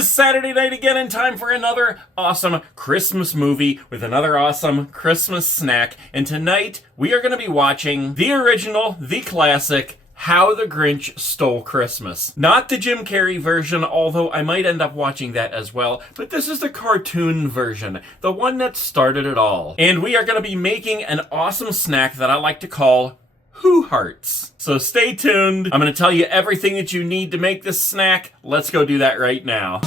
is Saturday night again and time for another awesome Christmas movie with another awesome Christmas snack. And tonight we are going to be watching the original, the classic, How the Grinch Stole Christmas. Not the Jim Carrey version, although I might end up watching that as well, but this is the cartoon version, the one that started it all. And we are going to be making an awesome snack that I like to call Who Hearts. So stay tuned. I'm going to tell you everything that you need to make this snack. Let's go do that right now.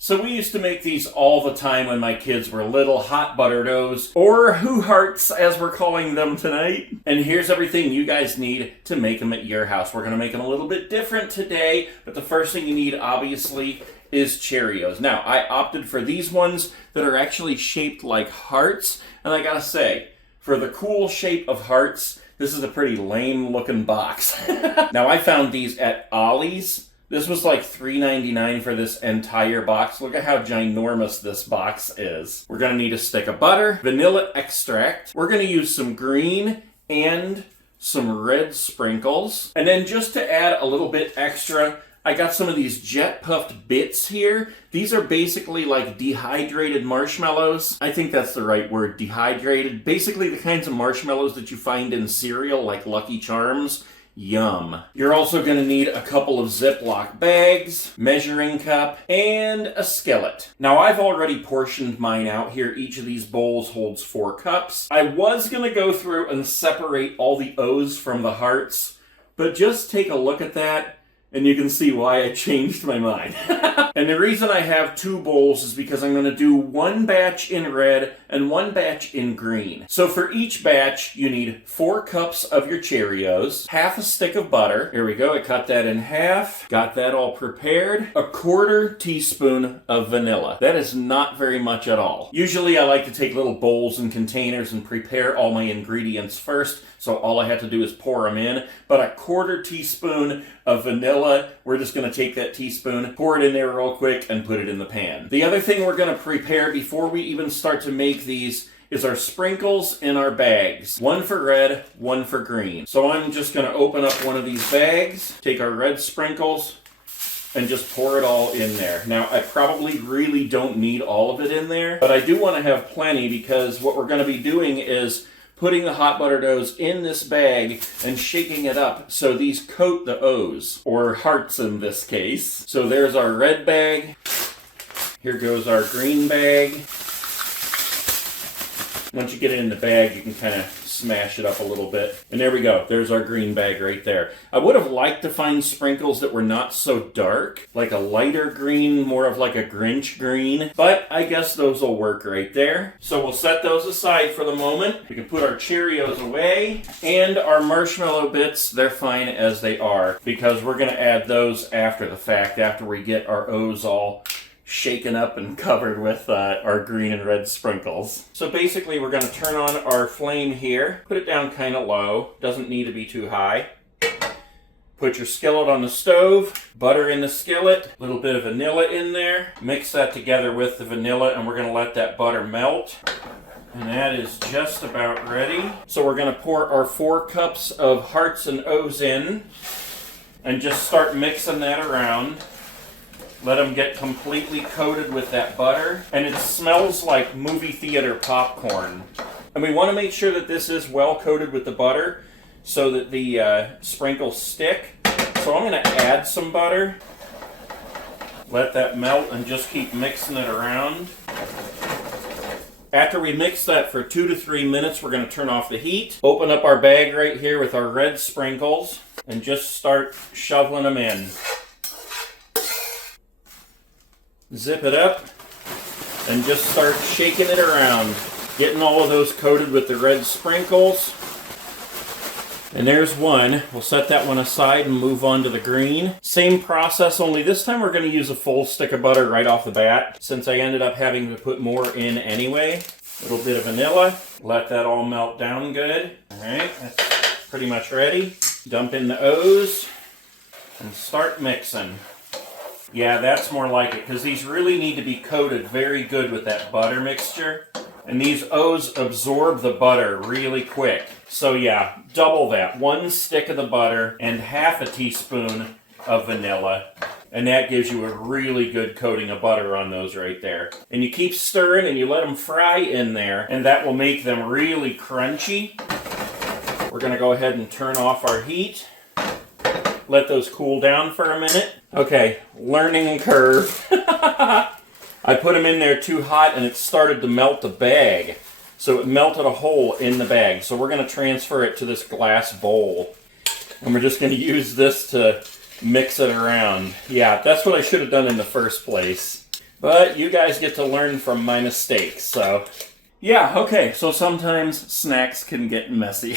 So we used to make these all the time when my kids were little, hot buttered O's, or Who Hearts as we're calling them tonight. And here's everything you guys need to make them at your house. We're going to make them a little bit different today, but the first thing you need, obviously, is Cheerios. Now, I opted for these ones that are actually shaped like hearts, and I gotta say, for the cool shape of hearts, this is a pretty lame looking box. Now, I found these at Ollie's. This was like $3.99 for this entire box. Look at how ginormous this box is. We're going to need a stick of butter, vanilla extract. We're going to use some green and some red sprinkles. And then just to add a little bit extra, I got some of these jet puffed bits here. These are basically like dehydrated marshmallows. I think that's the right word, dehydrated. Basically the kinds of marshmallows that you find in cereal like Lucky Charms. Yum. You're also going to need a couple of Ziploc bags, measuring cup, and a skillet. Now, I've already portioned mine out here. Each of these bowls holds 4 cups. I was going to go through and separate all the O's from the hearts, but just take a look at that, and you can see why I changed my mind. And the reason I have 2 bowls is because I'm going to do 1 batch in red and 1 batch in green. So for each batch, you need 4 cups of your Cheerios, half a stick of butter. Here we go, I cut that in half. Got that all prepared. A 1/4 teaspoon of vanilla. That is not very much at all. Usually I like to take little bowls and containers and prepare all my ingredients first, so all I have to do is pour them in. But a 1/4 teaspoon of vanilla, we're just going to take that teaspoon, pour it in there real quick, and put it in the pan. The other thing we're going to prepare before we even start to make these is our sprinkles in our bags. 1 for red, 1 for green. So I'm just going to open up one of these bags, take our red sprinkles, and just pour it all in there. Now, I probably really don't need all of it in there, but I do want to have plenty because what we're going to be doing is putting the hot buttered O's in this bag and shaking it up so these coat the O's, or hearts in this case. So there's our red bag. Here goes our green bag. Once you get it in the bag, you can kind of smash it up a little bit. And there we go. There's our green bag right there. I would have liked to find sprinkles that were not so dark, like a lighter green, more of like a Grinch green, but I guess those will work right there. So we'll set those aside for the moment. We can put our Cheerios away, and our marshmallow bits, they're fine as they are, because we're going to add those after the fact, after we get our O's all shaken up and covered with our green and red sprinkles. So basically we're going to turn on our flame here, put it down kind of low, doesn't need to be too high. Put your skillet on the stove, butter in the skillet, a little bit of vanilla in there, mix that together with the vanilla, and we're going to let that butter melt. And that is just about ready. So we're going to pour our 4 cups of hearts and O's in and just start mixing that around. Let them get completely coated with that butter. And it smells like movie theater popcorn. And we want to make sure that this is well coated with the butter so that the sprinkles stick. So I'm going to add some butter. Let that melt and just keep mixing it around. After we mix that for 2 to 3 minutes, we're going to turn off the heat. Open up our bag right here with our red sprinkles and just start shoveling them in. Zip it up and just start shaking it around, getting all of those coated with the red sprinkles. And there's one. We'll set that one aside and move on to the green. Same process, only this time we're going to use a full stick of butter right off the bat, since I ended up having to put more in anyway. A little bit of vanilla. Let that all melt down good. All right, that's pretty much ready. Dump in the O's and start mixing. Yeah, that's more like it, because these really need to be coated very good with that butter mixture. And these O's absorb the butter really quick. So yeah, double that. 1 stick of the butter and half a teaspoon of vanilla. And that gives you a really good coating of butter on those right there. And you keep stirring and you let them fry in there, and that will make them really crunchy. We're going to go ahead and turn off our heat. Let those cool down for a minute. Okay, learning curve. I put them in there too hot and it started to melt the bag. So it melted a hole in the bag. So we're going to transfer it to this glass bowl. And we're just going to use this to mix it around. Yeah, that's what I should have done in the first place. But you guys get to learn from my mistakes, so... Yeah, okay, so sometimes snacks can get messy.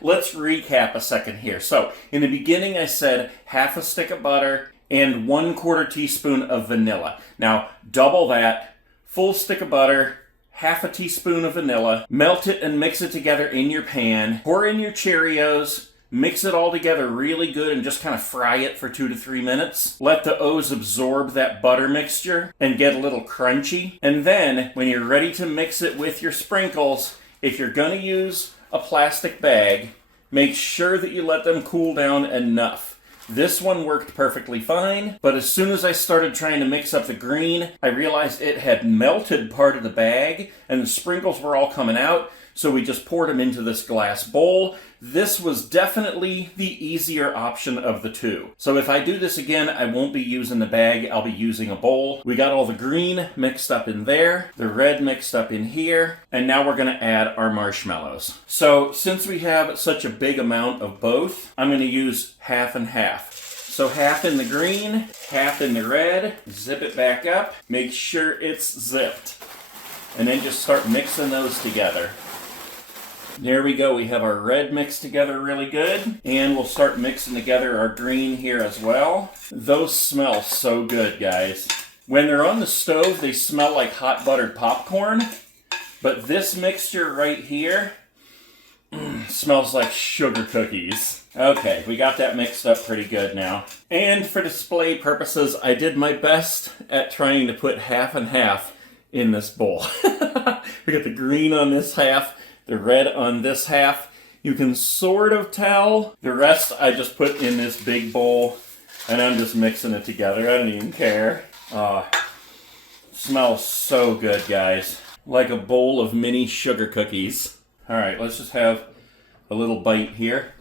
Let's recap a second here. So, in the beginning I said half a stick of butter and 1/4 teaspoon of vanilla. Now, double that, full stick of butter, half a teaspoon of vanilla, melt it and mix it together in your pan, pour in your Cheerios, mix it all together really good and just kind of fry it for 2 to 3 minutes. Let the O's absorb that butter mixture and get a little crunchy. And then, when you're ready to mix it with your sprinkles, if you're going to use a plastic bag, make sure that you let them cool down enough. This one worked perfectly fine, but as soon as I started trying to mix up the green, I realized it had melted part of the bag and the sprinkles were all coming out, so we just poured them into this glass bowl. This was definitely the easier option of the two. So if I do this again, I won't be using the bag, I'll be using a bowl. We got all the green mixed up in there, the red mixed up in here, and now we're going to add our marshmallows. So since we have such a big amount of both, I'm going to use half and half. So half in the green, half in the red, zip it back up, make sure it's zipped, and then just start mixing those together. There we go, we have our red mixed together really good, and we'll start mixing together our green here as well. Those smell so good, guys. When they're on the stove, they smell like hot buttered popcorn, but this mixture right here smells like sugar cookies. Okay, we got that mixed up pretty good now. And for display purposes, I did my best at trying to put half and half in this bowl. We got the green on this half, the red on this half. You can sort of tell. The rest I just put in this big bowl, and I'm just mixing it together. I don't even care. Smells so good, guys. Like a bowl of mini sugar cookies. All right, let's just have a little bite here.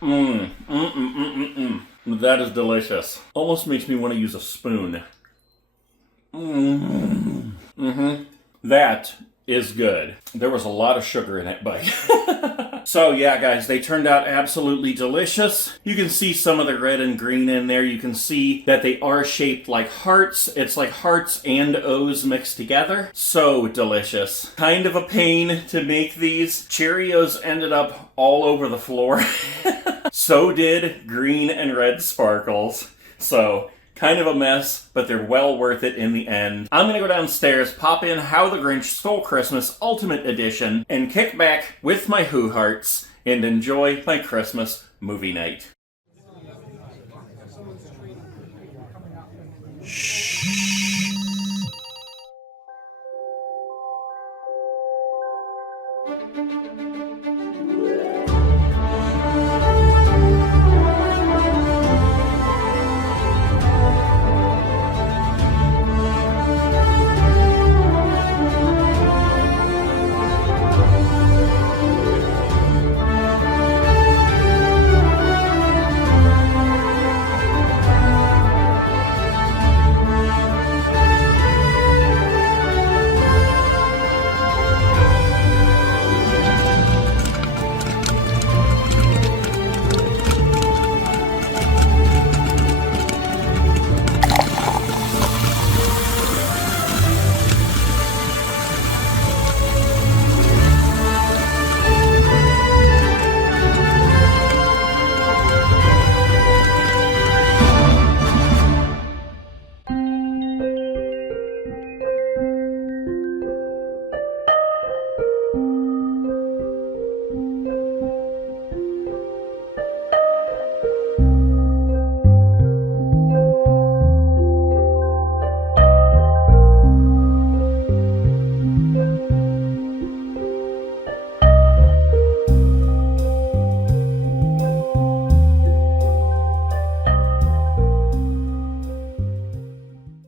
That is delicious. Almost makes me want to use a spoon. That is good. There was a lot of sugar in that bite. So yeah, guys, they turned out absolutely delicious. You can see some of the red and green in there. You can see that they are shaped like hearts. It's like hearts and O's mixed together. So delicious. Kind of a pain to make these. Cheerios ended up all over the floor. So did green and red sparkles. So kind of a mess, but they're well worth it in the end. I'm going to go downstairs, pop in How the Grinch Stole Christmas Ultimate Edition, and kick back with my Who Hearts and enjoy my Christmas movie night.